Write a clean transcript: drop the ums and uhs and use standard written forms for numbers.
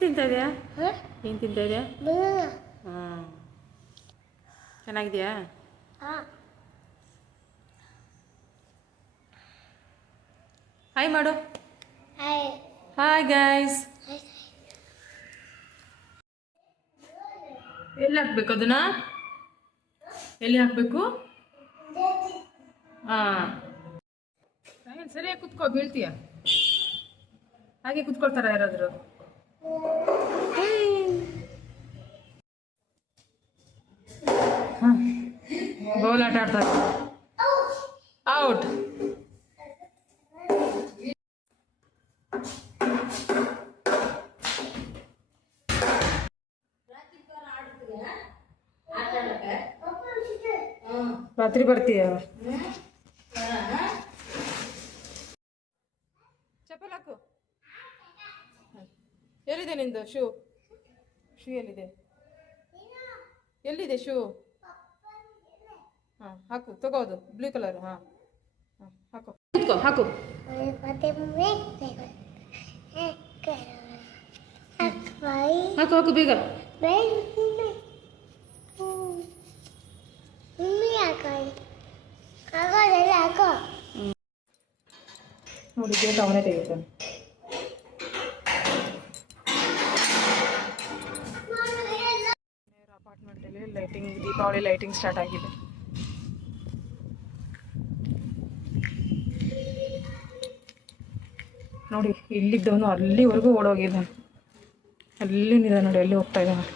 ತಿಂತಾ ಇದೆಯಾ? ಏನು ತಿಂತಾ ಇದೆಯಾ? ಚೆನ್ನಾಗಿದೆಯಾ? ಹಾಯ್ ಮಾಡು. Hi guys. ಎಲ್ಲಿ ಹಾಕ್ಬೇಕು ಅದನ್ನ? ಎಲ್ಲಿ ಹಾಕ್ಬೇಕು? ಸರಿಯಾಗಿ ಕುತ್ಕೋ, ಬೀಳ್ತೀಯ. ಹಾಗೆ ಕುತ್ಕೊಳ್ತಾರ ಯಾರಾದ್ರು? ಬೌಲ್ ಆಟ ಆಡ್ತಾರೆ. ಔಟ್. ರಾತ್ರಿ ಬರ್ತೀಯ? ಚಪ್ಪಲ್ ಹಾಕು. ಎಲ್ಲಿದೆ ನಿಂದು ಶೂ? ಎಲ್ಲಿದೆ? ಎಲ್ಲಿದೆ ಶೂ? ಹಾಕು, ತಗೋದು ಬ್ಲೂ ಕಲರ್. ಹಾಕು, ಕೂತ್ಕೋ, ಹಾಕು. ಹಾಕು ಹಾಕು ಬೇಗ. ನೋಡಿ, ಗೇಟ್ ಅವನೇ ತೆಗಿತಾನೆ. ಅಪಾರ್ಟ್ಮೆಂಟಲ್ಲಿ ಲೈಟಿಂಗ್, ದೀಪಾವಳಿ ಲೈಟಿಂಗ್ ಸ್ಟಾರ್ಟ್ ಆಗಿದೆ. ನೋಡಿ, ಇಲ್ಲಿದ್ದವನು ಅಲ್ಲಿವರೆಗೂ ಓಡೋಗಿದ್ದಾನೆ. ಅಲ್ಲಿ ನಿಂದ ನೋಡಿ, ಎಲ್ಲಿ ಹೋಗ್ತಾ ಇದ್ದಾನೆ.